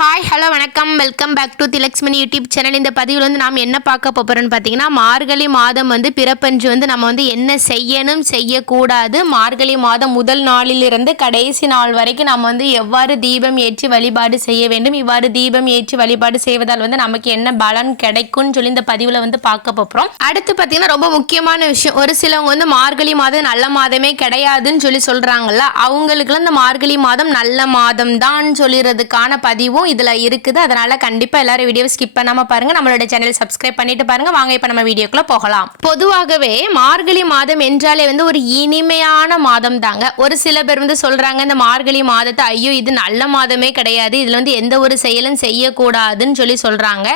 Hi hello வணக்கம். Welcome back to Thilakshmani YouTube channel இந்த பதிவில் வந்து நாம் என்ன பார்க்க போகிறோம்னு பார்த்தீங்கன்னா மார்கழி மாதம் வந்து பிறப்பஞ்சு வந்து நம்ம வந்து என்ன செய்யணும் செய்யக்கூடாது. மார்கழி மாதம் முதல் நாளிலிருந்து கடைசி நாள் வரைக்கும் நம்ம வந்து எவ்வாறு தீபம் ஏற்றி வழிபாடு செய்ய வேண்டும் இவ்வாறு தீபம் ஏற்றி வழிபாடு செய்வதால் வந்து நமக்கு என்ன பலன் கிடைக்கும்னு சொல்லி இந்த பதிவில் வந்து பார்க்க போகிறோம் அடுத்து பார்த்தீங்கன்னா ரொம்ப முக்கியமான விஷயம். ஒரு சிலவங்க வந்து மார்கழி மாதம் நல்ல மாதமே கிடையாதுன்னு சொல்லி சொல்கிறாங்கல்ல அவங்களுக்குலாம் இந்த மார்கழி மாதம் நல்ல மாதம் தான் சொல்லிடுறதுக்கான பதிவும் இதில் இருக்குது. அதனால கண்டிப்பாக எல்லாரும் வீடியோ ஸ்கிப் பண்ணாமல் பாருங்கள் நம்மளோட சேனல் சப்ஸ்கிரைப் பண்ணிட்டு பாருங்கள் வாங்க இப்போ நம்ம வீடியோக்குள்ளே போகலாம். பொதுவாகவே மார்கழி மாதம் என்றாலே வந்து ஒரு இனிமையான மாதம் தாங்க. ஒரு சில பேர் வந்து சொல்கிறாங்க இந்த மார்கழி மாதத்தை ஐயோ இது நல்ல மாதமே கிடையாது. இதில் வந்து எந்த ஒரு செயலும் செய்யக்கூடாதுன்னு சொல்லி சொல்கிறாங்க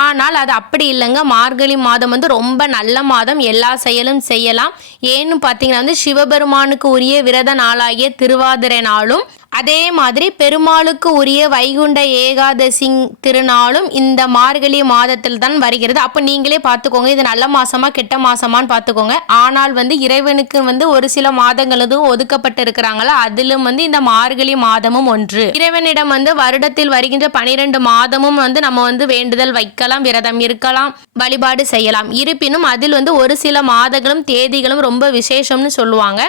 ஆனால் அது அப்படி இல்லைங்க. மார்கழி மாதம் வந்து ரொம்ப நல்ல மாதம். எல்லா செயலும் செய்யலாம். ஏன்னு பார்த்தீங்கன்னா வந்து சிவபெருமானுக்கு உரிய விரத நாளாகிய திருவாதிரை நாளும் அதே மாதிரி பெருமாளுக்கு உரிய வைகுண்ட ஏகாதசி திருநாளும் இந்த மார்கழி மாதத்தில் தான் வருகிறது. அப்போ நீங்களே பார்த்துக்கோங்க இது நல்ல மாசமா கெட்ட மாசமான்னு பார்த்துக்கோங்க. ஆனால் வந்து இறைவனுக்கு வந்து ஒரு சில மாதங்கள் ஒதுக்கப்பட்டு இருக்கிறாங்களா? அதிலும் வந்து இந்த மார்கழி மாதமும் ஒன்று. இறைவனிடம் வந்து வருடத்தில் வருகின்ற பனிரெண்டு மாதமும் வந்து நம்ம வந்து வேண்டுதல் வைக்கலாம் விரதம் இருக்கலாம் வழிபாடு செய்யலாம். இருப்பினும் அதில் வந்து ஒரு சில மாதங்களும் தேதிகளும் ரொம்ப விசேஷம்னு சொல்லுவாங்க.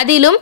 அதிலும்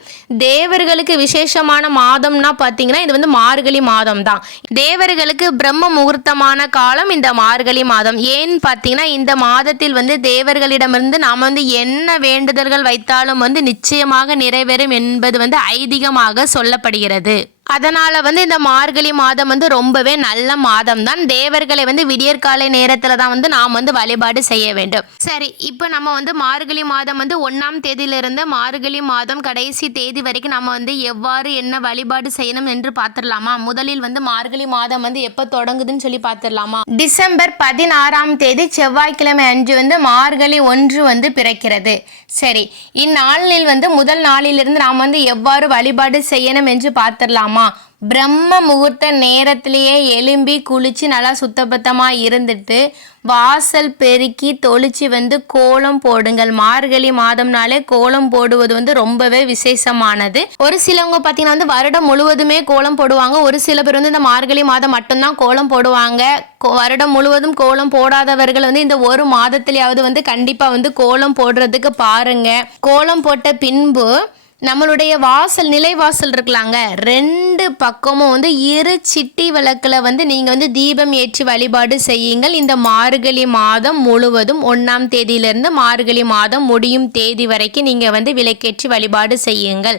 தேவர்களுக்கு விசேஷமான மாதம்னா பார்த்தீங்கன்னா இது வந்து மார்கழி மாதம் தான் தேவர்களுக்கு பிரம்ம முகூர்த்தமான காலம் இந்த மார்கழி மாதம். ஏன்னு பார்த்தீங்கன்னா இந்த மாதத்தில் வந்து தேவர்களிடமிருந்து நாம் வந்து என்ன வேண்டுதல்கள் வைத்தாலும் வந்து நிச்சயமாக நிறைவேறும் என்பது வந்து ஐதீகமாக சொல்லப்படுகிறது. அதனால் வந்து இந்த மார்கழி மாதம் வந்து ரொம்பவே நல்ல மாதம் தான் தேவர்களை வந்து விடியற்காலை நேரத்தில் தான் வந்து நாம் வந்து வழிபாடு செய்ய வேண்டும். சரி இப்போ நம்ம வந்து மார்கழி மாதம் வந்து ஒன்றாம் தேதியிலிருந்து மார்கழி மாதம் கடைசி தேதி வரைக்கும் நம்ம வந்து எவ்வாறு என்ன வழிபாடு செய்யணும் என்று பார்த்துடலாமா? முதலில் வந்து மார்கழி மாதம் வந்து எப்போ தொடங்குதுன்னு சொல்லி பார்த்துடலாமா? டிசம்பர் பதினாறாம் தேதி செவ்வாய்க்கிழமை அன்று வந்து மார்கழி ஒன்று வந்து பிறக்கிறது. சரி இந்நாளில் வந்து முதல் நாளிலிருந்து நாம் வந்து எவ்வாறு வழிபாடு செய்யணும் என்று பார்த்துடலாமா? பிரம்ம முகூர்த்த நேரத்திலேயே எலும்பி குளிச்சு நல்லா சுத்தபத்தமாக இருந்துட்டு வாசல் பெருக்கி தொளிச்சு வந்து கோலம் போடுங்கள். மார்கழி மாதம்னாலே கோலம் போடுவது வந்து ரொம்பவே விசேஷமானது. ஒரு சிலவங்க பார்த்தீங்கன்னா வந்து வருடம் முழுவதுமே கோலம் போடுவாங்க. ஒரு சில பேர் வந்து இந்த மார்கழி மாதம் மட்டும்தான் கோலம் போடுவாங்க. வருடம் முழுவதும் கோலம் போடாதவர்கள் வந்து இந்த ஒரு மாதத்திலேயாவது வந்து கண்டிப்பாக வந்து கோலம் போடுறதுக்கு பாருங்க. கோலம் போட்ட பின்பு நம்மளுடைய வாசல் நிலைவாசல் இருக்கலாங்க. ரெண்டு பக்கமும் வந்து இரு சிட்டி விளக்கில் வந்து நீங்கள் வந்து தீபம் ஏற்றி வழிபாடு செய்யுங்கள். இந்த மார்கழி மாதம் முழுவதும் ஒன்றாம் தேதியிலிருந்து மார்கழி மாதம் முடியும் தேதி வரைக்கும் நீங்கள் வந்து விளக்கேற்றி வழிபாடு செய்யுங்கள்.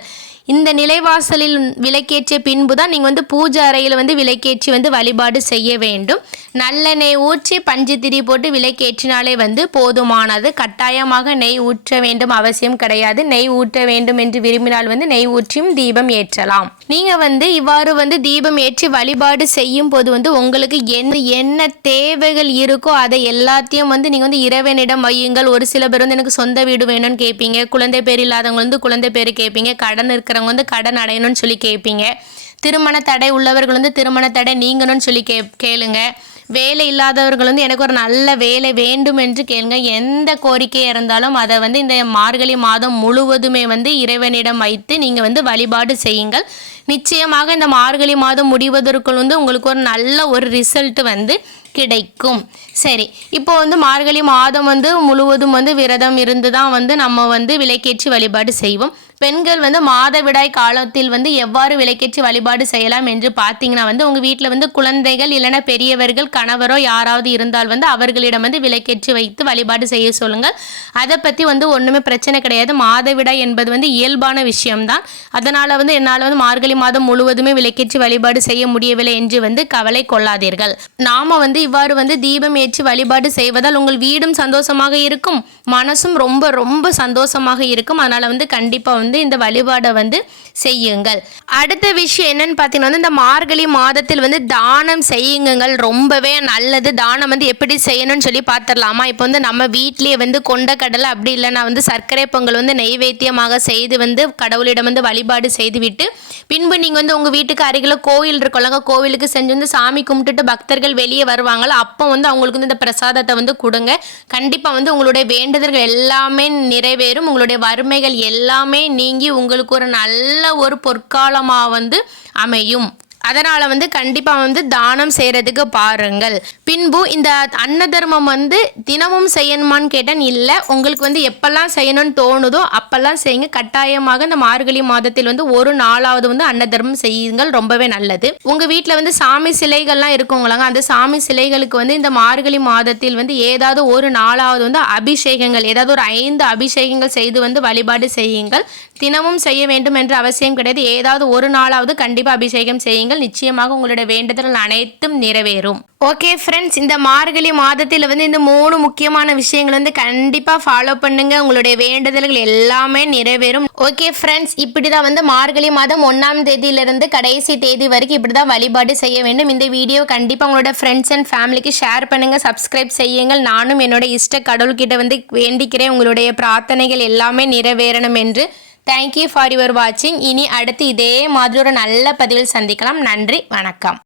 இந்த நிலைவாசலில் விளக்கேற்றிய பின்பு தான் நீங்கள் வந்து பூஜை அறையில் வந்து விளக்கேற்றி வந்து வழிபாடு செய்ய வேண்டும். நல்லெண்ணெய் ஊற்றி பஞ்சு திரி போட்டு விளக்கேற்றினாலே வந்து போதுமானது. கட்டாயமாக நெய் ஊற்ற வேண்டும் அவசியம் கிடையாது. நெய் ஊற்ற வேண்டும் என்று விரும்பினால் வந்து நெய் ஊற்றியும் தீபம் ஏற்றலாம். நீங்கள் வந்து இவ்வாறு வந்து தீபம் ஏற்றி வழிபாடு செய்யும் போது வந்து உங்களுக்கு என்ன என்ன தேவைகள் இருக்கோ அதை எல்லாத்தையும் வந்து நீங்கள் வந்து இறைவனிடம் வையுங்கள். ஒரு சில பேர் வந்து எனக்கு சொந்த வீடு வேணும்னு கேட்பீங்க. குழந்தை பேர் இல்லாதவங்க வந்து குழந்தை பேர் கேட்பீங்க. கடன் இருக்கிறவங்க வந்து கடன் அடையணும்னு சொல்லி கேட்பீங்க திருமண தடை உள்ளவர்கள் வந்து திருமண தடை நீங்கணும்னு சொல்லி கே கேளுங்க. வேலை இல்லாதவர்கள் வந்து எனக்கு ஒரு நல்ல வேலை வேண்டும் என்று கேளுங்க. எந்த கோரிக்கையாக இருந்தாலும் அதை வந்து இந்த மார்கழி மாதம் முழுவதுமே வந்து இறைவனிடம் வைத்து நீங்கள் வந்து வழிபாடு செய்யுங்கள். நிச்சயமாக இந்த மார்கழி மாதம் முடிவதற்குள் வந்து உங்களுக்கு ஒரு நல்ல ஒரு ரிசல்ட் வந்து கிடைக்கும். சரி இப்போ வந்து மார்கழி மாதம் வந்து முழுவதும் வந்து விரதம் இருந்து தான் வந்து நம்ம வந்து விலைக்கேற்றி வழிபாடு செய்வோம். பெண்கள் வந்து மாதவிடாய் காலத்தில் வந்து எவ்வாறு விலைக்கேற்றி வழிபாடு செய்யலாம் என்று பார்த்தீங்கன்னா வந்து உங்கள் வீட்டில் வந்து குழந்தைகள் இல்லைனா பெரியவர்கள் கணவரோ யாராவது இருந்தால் வந்து அவர்களிடம் வந்து விலைக்கேற்றி வைத்து வழிபாடு செய்ய சொல்லுங்கள். அதை பற்றி வந்து ஒன்றுமே பிரச்சனை கிடையாது. மாதவிடாய் என்பது வந்து இயல்பான விஷயம்தான். அதனால் வந்து என்னால் வந்து மார்கழி மாதம் முழுவதுமே விலைக்கேற்றி வழிபாடு செய்ய முடியவில்லை என்று வந்து கவலை கொள்ளாதீர்கள். நாம் வந்து இவ்வாறு வந்து தீபம் ஏற்றி வழிபாடு செய்வதால் உங்கள் வீடும் சந்தோஷமாக இருக்கும். மனசும் ரொம்ப ரொம்ப சந்தோஷமாக இருக்கும். அதனால் வந்து கண்டிப்பாக வந்து இந்த வழிபாடை வந்து செய்யுங்கள். அடுத்த விஷயம் என்னன்னு பார்த்தீங்கன்னா வந்து இந்த மார்கழி மாதத்தில் வந்து தானம் செய்யுங்கள் ரொம்பவே நல்லது. தானம் வந்து எப்படி செய்யணும்னு சொல்லி பார்த்துடலாமா? இப்போ வந்து நம்ம வீட்லேயே வந்து கொண்டக்கடலை அப்படி இல்லைன்னா வந்து சர்க்கரை பொங்கல் வந்து நெய்வேத்தியமாக செய்து வந்து கடவுளிடம் வந்து வழிபாடு செய்துவிட்டு பின்பு நீங்கள் வந்து உங்கள் வீட்டுக்கு அருகில் கோவில் இருக்குல்லங்க கோவிலுக்கு செஞ்சு வந்து சாமி கும்பிட்டுட்டு பக்தர்கள் வெளியே வருவாங்களோ அப்போ வந்து அவங்களுக்கு வந்து இந்த பிரசாதத்தை வந்து கொடுங்க. கண்டிப்பாக வந்து உங்களுடைய வேண்டுதல்கள் எல்லாமே நிறைவேறும். உங்களுடைய வறுமைகள் எல்லாமே நீங்கி உங்களுக்கு ஒரு நல்ல ஒரு பொற்காலமாக வந்து அமையும். அதனால் வந்து கண்டிப்பாக வந்து தானம் செய்கிறதுக்கு பாருங்கள். பின்பு இந்த அன்ன தர்மம் வந்து தினமும் செய்யணுமான்னு கேட்டேன் இல்லை உங்களுக்கு வந்து எப்பெல்லாம் செய்யணும்னு தோணுதோ அப்பெல்லாம் செய்யுங்க. கட்டாயமாக இந்த மார்கழி மாதத்தில் வந்து ஒரு நாளாவது வந்து அன்ன தர்மம் செய்யுங்கள். ரொம்பவே நல்லது. உங்கள் வீட்டில் வந்து சாமி சிலைகள்லாம் இருக்கவங்களாங்க அந்த சாமி சிலைகளுக்கு வந்து இந்த மார்கழி மாதத்தில் வந்து ஏதாவது ஒரு நாளாவது வந்து அபிஷேகங்கள் ஏதாவது ஒரு ஐந்து அபிஷேகங்கள் செய்து வந்து வழிபாடு செய்யுங்கள். தினமும் செய்ய வேண்டும் என்ற அவசியம் கிடையாது. ஏதாவது ஒரு நாளாவது கண்டிப்பாக அபிஷேகம் செய்யுங்கள். நிச்சயமாக உங்களுடைய வேண்டுதல் அனைத்தும் நிறைவேறும். ஓகே ஃப்ரெண்ட்ஸ் இந்த மார்கழி மாதத்தில் வந்து இந்த மூணு முக்கியமான விஷயங்கள் வந்து கண்டிப்பாக ஃபாலோ பண்ணுங்க. உங்களுடைய வேண்டுதல்கள் எல்லாமே நிறைவேறும். ஓகே ஃப்ரெண்ட்ஸ் இப்படி தான் வந்து மார்கழி மாதம் ஒன்றாம் தேதியிலிருந்து கடைசி தேதி வரைக்கும் இப்படி தான் வழிபாடு செய்ய வேண்டும். இந்த வீடியோ கண்டிப்பாக உங்களோட ஃப்ரெண்ட்ஸ் அண்ட் ஃபேமிலிக்கு ஷேர் பண்ணுங்கள் சப்ஸ்கிரைப் செய்யுங்கள். நானும் என்னோட இஷ்ட கடவுள்கிட்ட வந்து வேண்டிக்கிறேன். உங்களுடைய பிரார்த்தனைகள் எல்லாமே நிறைவேறணும் என்று. தேங்க்யூ ஃபார் யுவர் வாட்சிங் இனி அடுத்து இதே மாதிரி ஒரு நல்ல பதிவில் சந்திக்கலாம். நன்றி வணக்கம்.